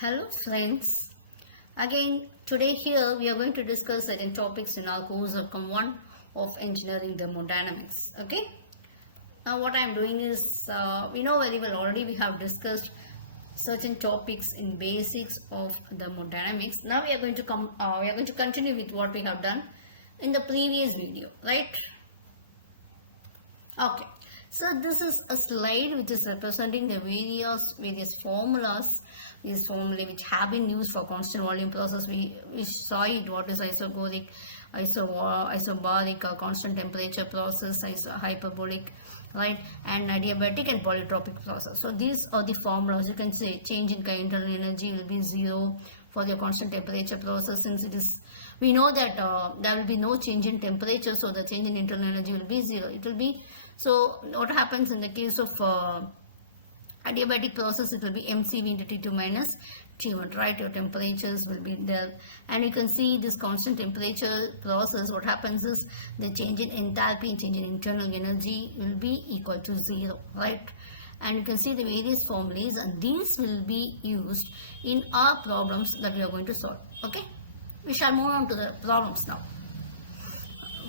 Hello friends, again today here we are going to discuss certain topics in our course of Com 1 of Engineering Thermodynamics. Okay, now what I am doing is, we know very well already we have discussed certain topics in basics of thermodynamics. Now we are going to continue with what we have done in the previous video, right? Okay, so this is a slide which is representing the various formulas, these formulae which have been used for constant volume process. We saw it, what is isobaric, constant temperature process, hyperbolic, right, and adiabatic and polytropic process. So these are the formulas. You can say change in internal energy will be 0 for your constant temperature process, since it is, we know that there will be no change in temperature, so the change in internal energy will be 0. It will be, so what happens in the case of adiabatic process, it will be mcv into T2 minus T1, right? Your temperatures will be there, and you can see this constant temperature process, what happens is the change in enthalpy and change in internal energy will be equal to 0, right? And you can see the various formulas, and these will be used in our problems that we are going to solve. Okay, we shall move on to the problems now.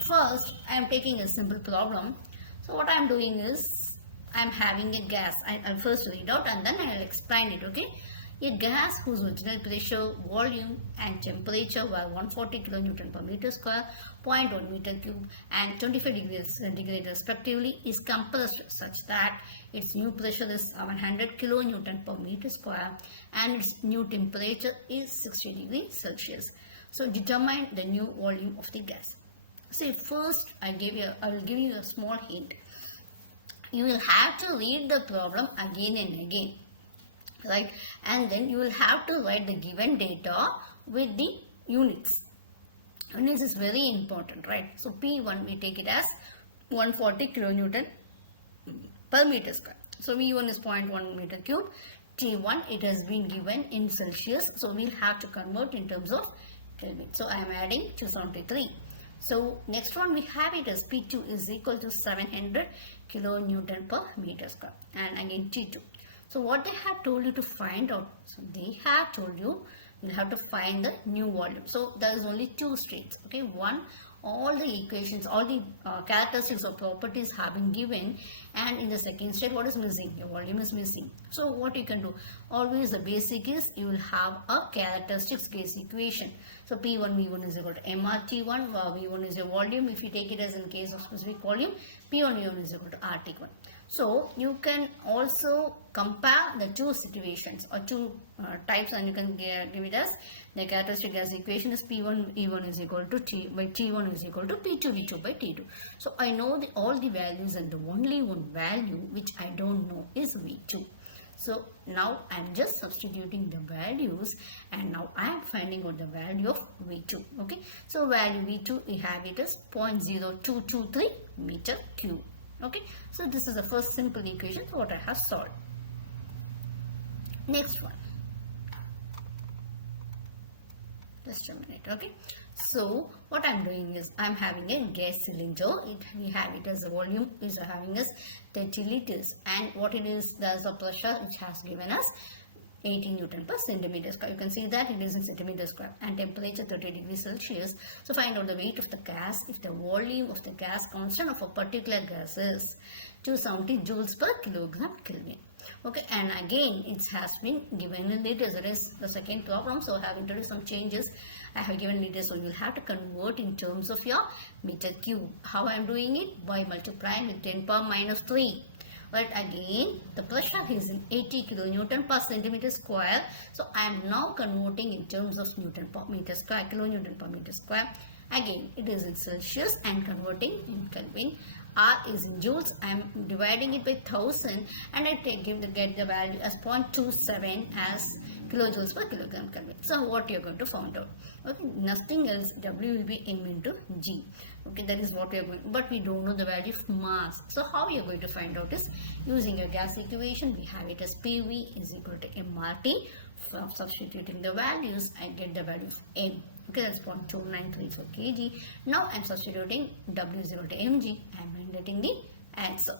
First, I am taking a simple problem. So what I am doing is, I am having a gas. I'll first read out and then I will explain it. Okay, a gas whose original pressure, volume and temperature were 140 kilonewton per meter square, 0.1 meter cube and 25 degrees centigrade respectively, is compressed such that its new pressure is 700 kilonewton per meter square and its new temperature is 60 degrees Celsius. So determine the new volume of the gas. See, first I will give you a small hint. You will have to read the problem again and again, right? And then you will have to write the given data with the units. Units is very important, right? So P1 we take it as 140 kilonewton per meter square. So V1 is 0.1 meter cube. T1 it has been given in Celsius, so we'll have to convert in terms of Kelvin. So I am adding 273. So next one we have it as P2 is equal to 700 kilonewton per meter square, and again T2. So what they have told you to find out, so they have told you have to find the new volume. So there is only two states. Okay, one, all the equations, all the characteristics or properties have been given, and in the second state what is missing? Your volume is missing. So what you can do, always the basic is you will have a characteristics gas equation. So P1 V1 is equal to mRT1, where V1 is your volume. If you take it as in case of specific volume, P1 V1 is equal to RT1. So you can also compare the two situations or two types, and you can give it as the characteristic gas equation is P1 E1 is equal to T by T1 is equal to P2 V2 by T2. So I know all the values, and the only one value which I don't know is V2. So now I am just substituting the values, and now I am finding out the value of V2. Okay, so value V2 we have it as 0.0223 meter cube. Okay, so this is the first simple equation what I have solved. Next one, just a minute. Okay, so what I'm doing is I'm having a gas cylinder. We have it as a volume is having as 30 liters, and what it is, there's a pressure which has given us 80 Newton per centimeter square. You can see that it is in centimeter square, and temperature 30 degrees Celsius. So find out the weight of the gas if the volume of the gas constant of a particular gas is 270 joules per kilogram Kelvin. Okay, and again it has been given in liters. That is the second problem. So I have introduced some changes. I have given liters, so you will have to convert in terms of your meter cube. How I am doing it? By multiplying with 10 power minus 3. But again the pressure is in 80 kilonewton per centimeter square. So I am now converting in terms of Newton per meter square, kilonewton per meter square. Again it is in Celsius and converting in Kelvin. R is in joules. I am dividing it by 1000, and I get the value as 0.27 as kilojoules per kilogram Kelvin. So what you are going to find out? Okay, nothing else. W will be m into G. Okay, that is what we are going, but we don't know the value of mass. So how we are going to find out is using a gas equation. We have it as PV is equal to MRT. From substituting the values, I get the value of M. Okay, that's 0.2934 kg. Now I am substituting W is equal to mg. I am getting the answer.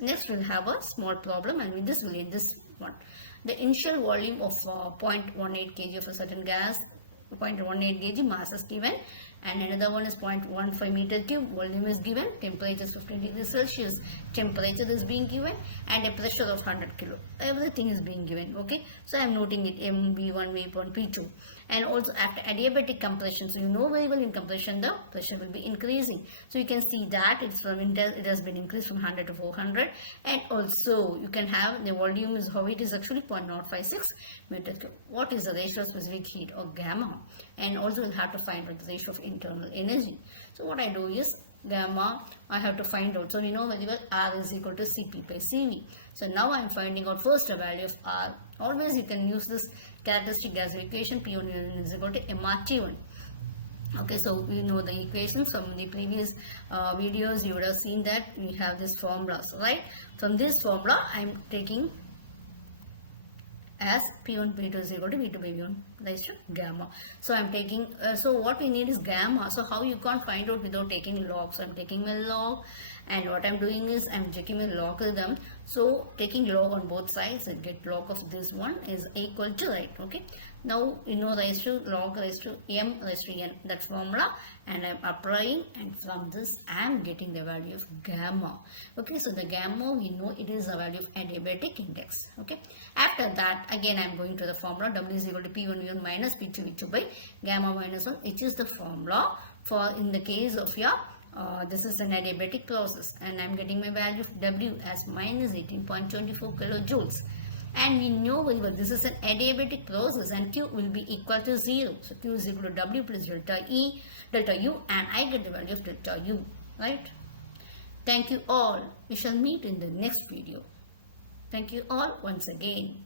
Next we'll have a small problem, and with this we'll end this one. The initial volume of 0.18 kg of a certain gas, 0.18 kg mass is given, and another one is 0.15 meter cube, volume is given, temperature is 15 degrees Celsius, temperature is being given, and a pressure of 100 kilo. Everything is being given. Okay, so I am noting it M, V1, V1, P2. And also after adiabatic compression, so you know very well in compression the pressure will be increasing. So you can see that it has been increased from 100 to 400, and also you can have the volume is how it is actually 0.056 meter cube. What is the ratio of specific heat or gamma? And also we'll have to find out the ratio of internal energy. So what I do is gamma I have to find out. So we know very well R is equal to Cp by Cv. So now I am finding out first the value of R. Always you can use this characteristic gas equation, P1 is equal to MRT1. Okay, so we know the equations from the previous videos. You would have seen that we have this formulas, right? From this formula I am taking as P1 P2 is equal to V2 by V1 raised to gamma. So I am taking, so what we need is gamma. So how you can't find out without taking log. So I am taking my log, and what I am doing is I am checking my logarithm. So taking log on both sides, I get log of this one is equal to, right? Okay. Now you know raised to log raised to m raised to n, that formula, and I am applying, and from this I am getting the value of gamma. Okay, so the gamma we know it is a value of adiabatic index. Okay, after that again I am going to the formula W is equal to P1 V1 minus P2 V2 by gamma minus 1, which is the formula for in the case of your this is an adiabatic process, and I am getting my value of W as minus 18.24 kilojoules. And we know very well this is an adiabatic process, and Q will be equal to 0. So Q is equal to W plus delta U, and I get the value of delta U, right? Thank you all. We shall meet in the next video. Thank you all once again.